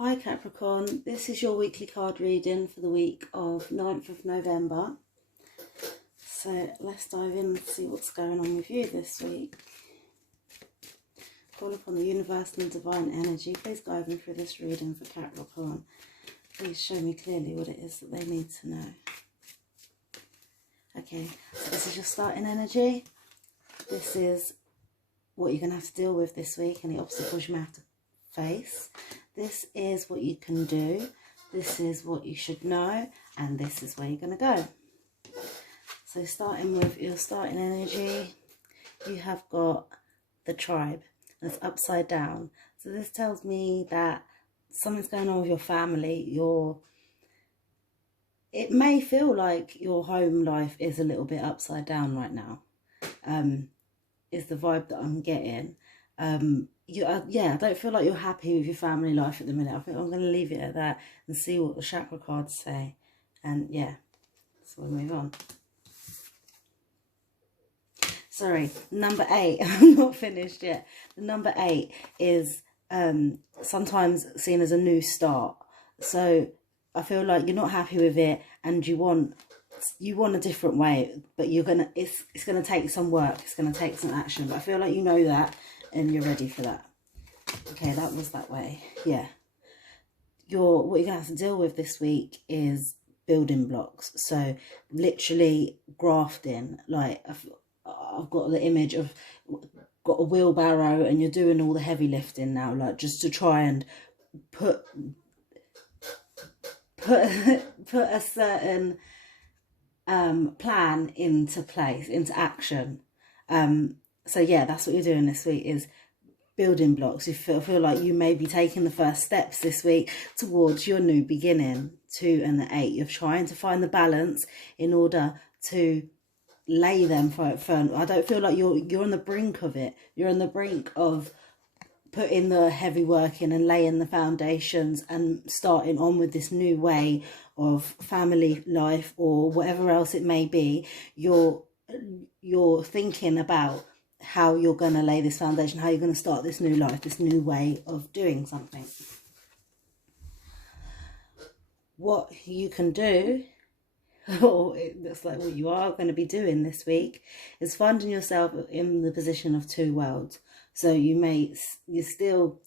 Hi Capricorn, this is your weekly card reading for the week of 9th of November. So let's dive in and see what's going on with you this week. Call upon the universe and the divine energy. Please guide me through this reading for Capricorn. Please show me clearly what it is that they need to know. Okay, so this is your starting energy. This is what you're going to have to deal with this week and the obstacles you may have to face. This is what you can do, this is what you should know, and this is where you're going to go. So starting with your starting energy, you have got the tribe, and it's upside down. So this tells me that something's going on with your family. It may feel like your home life is a little bit upside down right now, is the vibe that I'm getting. Yeah, I don't feel like you're happy with your family life at the minute. I think I'm going to leave it at that and see what the chakra cards say. And yeah, so we'll move on. Sorry, number 8. I'm not finished yet. The number 8 is sometimes seen as a new start. So I feel like you're not happy with it and you want a different way, but it's gonna take some work, it's gonna take some action. But I feel like you know that and you're ready for that. Okay, that was that way. Yeah. What you're gonna have to deal with this week is building blocks. So literally grafting. Like I've got the image of got a wheelbarrow and you're doing all the heavy lifting now, like just to try and put a certain plan into place, into action. So yeah, that's what you're doing this week, is building blocks. You feel like you may be taking the first steps this week towards your new beginning. 2 and the 8. You're trying to find the balance in order to lay them firm. I don't feel like you're on the brink of it. You're on the brink of putting the heavy work in and laying the foundations and starting on with this new way of family life or whatever else it may be. You're thinking about how you're going to lay this foundation, how you're going to start this new life, this new way of doing something. What you can do, or it looks like what you are going to be doing this week, is finding yourself in the position of 2 worlds. So you still,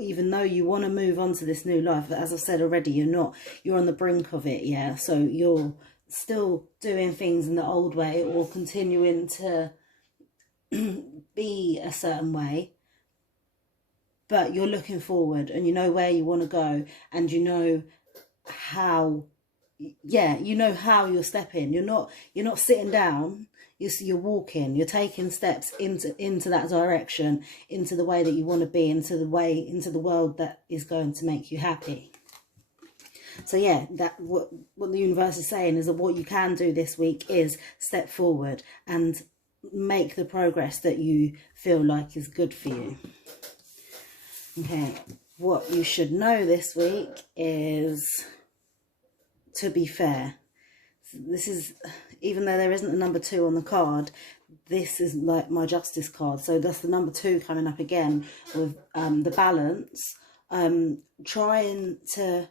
even though you want to move on to this new life, but as I've said already, you're on the brink of it, yeah. So you're still doing things in the old way or continuing to be a certain way, but you're looking forward and you know where you want to go and you know how, yeah, you know how you're stepping. You're not sitting down. You're walking, you're taking steps into that direction, into the way that you want to be, into the world that is going to make you happy. So yeah, what the universe is saying is that what you can do this week is step forward and make the progress that you feel like is good for you. Okay, what you should know this week is to be fair. This is, even though there isn't a number 2 on the card, this is like my justice card. So that's the number 2 coming up again with the balance. Trying to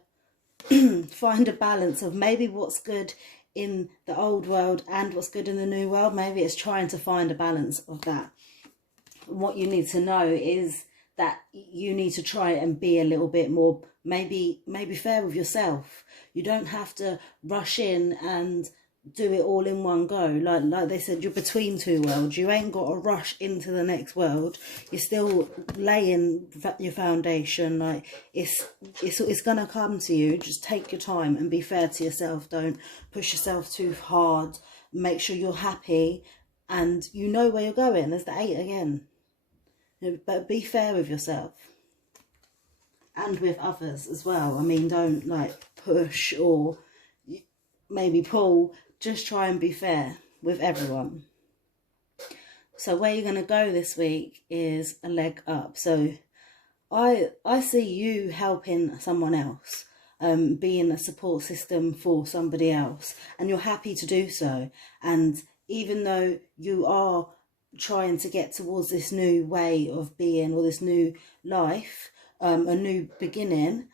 find a balance of maybe what's good in the old world and what's good in the new world. Maybe it's trying to find a balance of that. What you need to know is that you need to try and be a little bit more, maybe fair with yourself. You don't have to rush in and do it all in one go. Like they said, you're between 2 worlds. You ain't got to rush into the next world. You're still laying your foundation. Like it's gonna come to you. Just take your time and be fair to yourself. Don't push yourself too hard. Make sure you're happy and you know where you're going. There's the 8 again. But be fair with yourself and with others as well. I mean, don't like push or maybe pull. Just try and be fair with everyone. So where you're going to go this week is a leg up. So I see you helping someone else, being a support system for somebody else, and you're happy to do so. And even though you are trying to get towards this new way of being or this new life, a new beginning,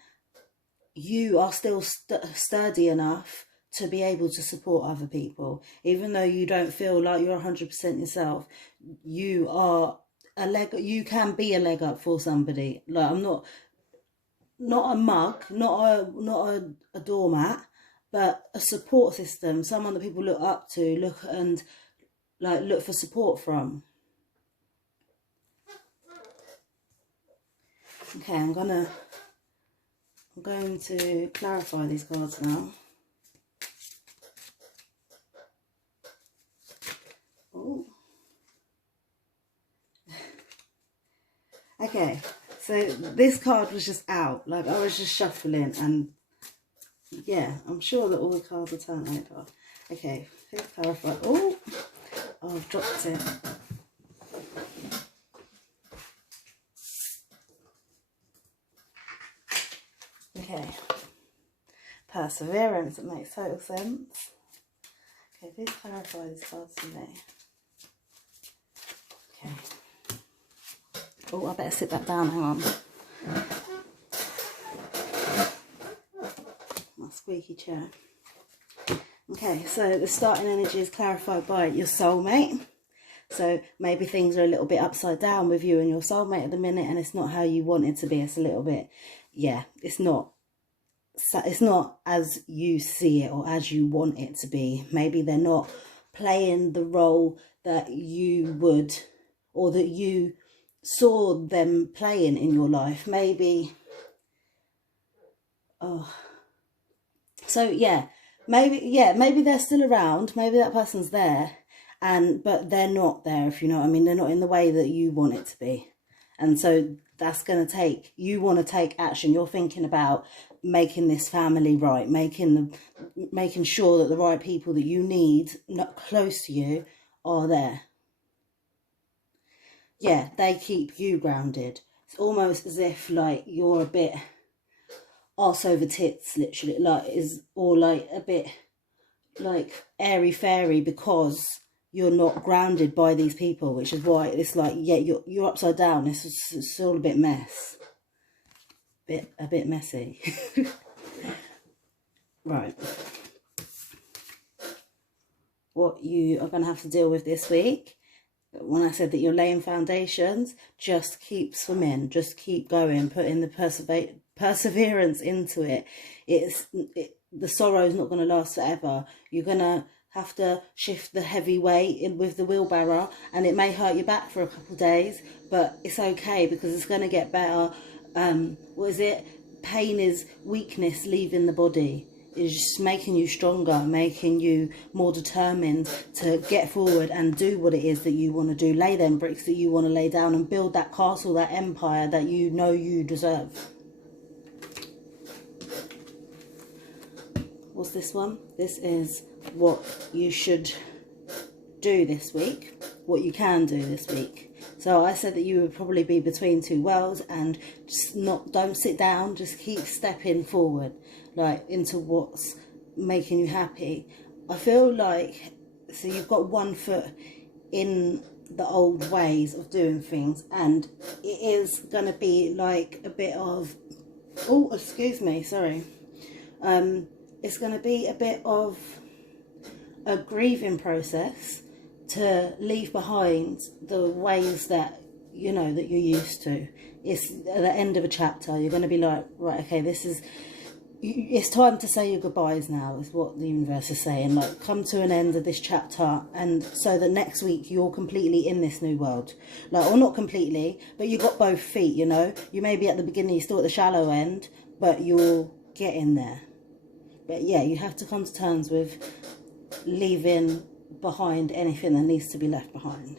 you are still sturdy enough to be able to support other people. Even though you don't feel like you're 100% yourself, you are you can be a leg up for somebody. Like, I'm not a mug, not a doormat, but a support system, someone that people look up to, look for support from. Okay, I'm going to clarify these cards now. Oh. Okay, so this card was just out. Like, I was just shuffling, and yeah, I'm sure that all the cards are turned over. Okay, let's clarify. Oh, I've dropped it. Okay, perseverance, it makes total sense. Okay, please clarify these cards for me. Okay. Oh, I better sit back down, hang on. My squeaky chair. Okay, so the starting energy is clarified by your soulmate. So maybe things are a little bit upside down with you and your soulmate at the minute, and it's not how you want it to be. It's a little bit, yeah, it's not as you see it or as you want it to be. Maybe they're not playing the role that you would, or that you saw them playing in your life. Maybe, so yeah, maybe they're still around, maybe that person's there, but they're not there, if you know what I mean. They're not in the way that you want it to be. And so that's going to you want to take action. You're thinking about making this family right, making sure that the right people that you need not close to you are there. Yeah, they keep you grounded. It's almost as if like you're a bit arse over tits, literally, or like a bit like airy fairy, because you're not grounded by these people, which is why it's like, yeah, you're upside down. It's all a bit a bit messy. Right. What you are going to have to deal with this week, when I said that you're laying foundations, just keep swimming, just keep going, put in the perseverance into it. The sorrow is not going to last forever. You're going to have to shift the heavy weight in with the wheelbarrow, and it may hurt your back for a couple of days, but it's okay, because it's going to get better. What is it? Pain is weakness leaving the body. It's just making you stronger, making you more determined to get forward and do what it is that you want to do. Lay them bricks that you want to lay down and build that castle, that empire that you know you deserve. What's this one? This is what you should do this week, what you can do this week. So I said that you would probably be between two worlds, and just don't sit down, just keep stepping forward, like into what's making you happy. I feel like, so you've got one foot in the old ways of doing things, and it is going to be like a bit of, oh, excuse me, sorry. It's going to be a bit of a grieving process to leave behind the ways that you know that you're used to. It's at the end of a chapter. You're going to be like, right, okay, it's time to say your goodbyes now, is what the universe is saying. Like, come to an end of this chapter, and so that next week you're completely in this new world. Like, or not completely, but you got both feet, you know. You may be at the beginning, you're still at the shallow end, but you're getting there. But yeah, you have to come to terms with leaving behind anything that needs to be left behind.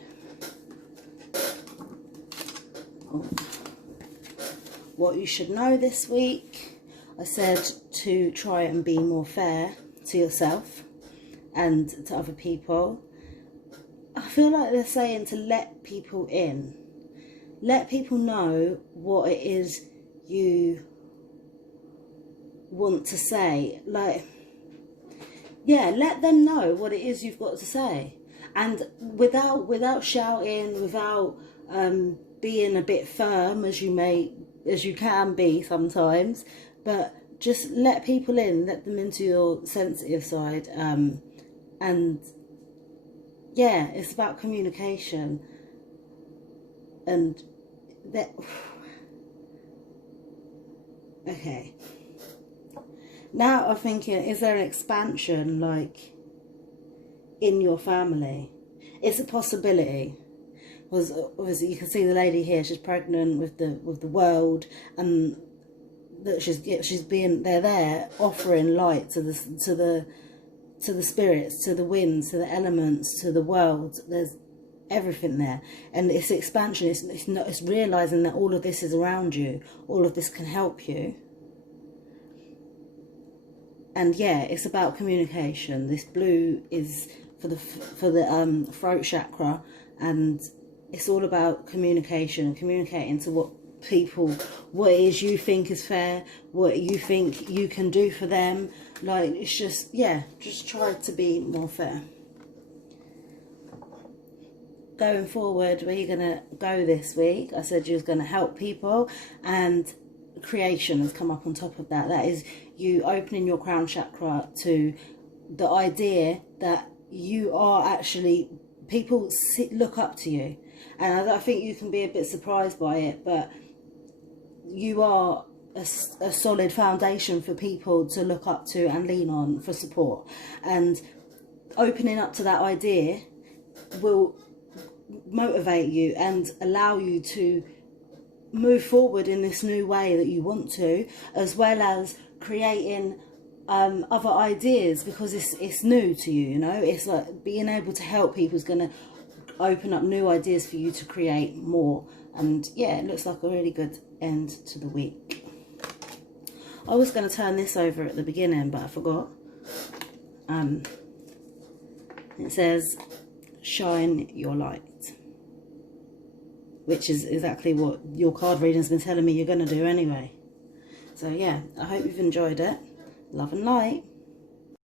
What you should know this week, I said to try and be more fair to yourself and to other people. I feel like they're saying to let people in. Let people know what it is you want to say. Like, yeah, let them know what it is you've got to say, and without shouting, without being a bit firm as you can be sometimes, but just let people in, let them into your sensitive side. And yeah, it's about communication. And that, okay. Now I'm thinking, is there an expansion, like, in your family? It's a possibility. Because obviously you can see the lady here, she's pregnant with the world, and that they're there offering light to the spirits, to the winds, to the elements, to the world. There's everything there, and it's expansion. It's realizing that all of this is around you, all of this can help you. And yeah, it's about communication. This blue is for the throat chakra, and it's all about communication, communicating to what it is you think is fair, what you think you can do for them. Like, it's just, yeah, just try to be more fair. Going forward, where you're going to go this week, I said you was going to help people, and creation has come up on top of that. That is you opening your crown chakra to the idea that you are actually, people look up to you. And I think you can be a bit surprised by it, but you are a solid foundation for people to look up to and lean on for support. And opening up to that idea will motivate you and allow you to move forward in this new way that you want to, as well as creating other ideas, because it's new to you, you know. It's like being able to help people is going to open up new ideas for you to create more. And yeah, it looks like a really good end to the week. I was going to turn this over at the beginning, but I forgot. It says shine your light, which is exactly what your card reading has been telling me you're going to do anyway. So yeah, I hope you've enjoyed it. Love and light.